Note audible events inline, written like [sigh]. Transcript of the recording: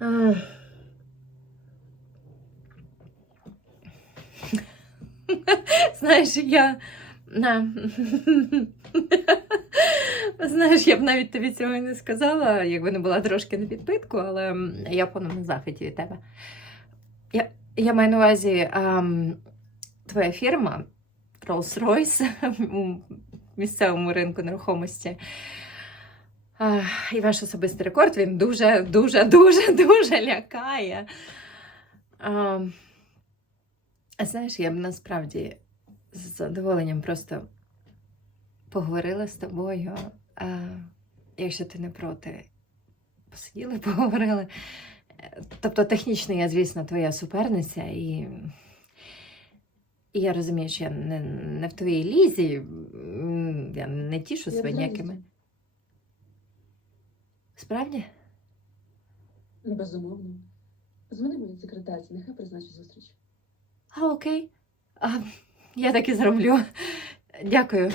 Ах. Знаєш, я. Знаєш, я б навіть тобі цього не сказала, якби не була трошки на підпитку, але я повному захваті від тебе. Я, я маю на увазі, ам, твоя фірма Rolls-Royce [laughs] у місцевому ринку нерухомості. І ваш особистий рекорд він дуже, дуже, дуже, дуже лякає. А, а знаєш, я б насправді з задоволенням просто поговорила з тобою. А, якщо ти не проти, посиділи, [laughs] поговорили. Тобто, технічно, я, звісно, твоя суперниця, і, і я розумію, що я не, не в твоїй лізі, я не тішу себе ніякими. Справді? Безумовно. Дзвони моїй секретарці, нехай призначить зустріч. А, окей. А, я так і зроблю. Дякую.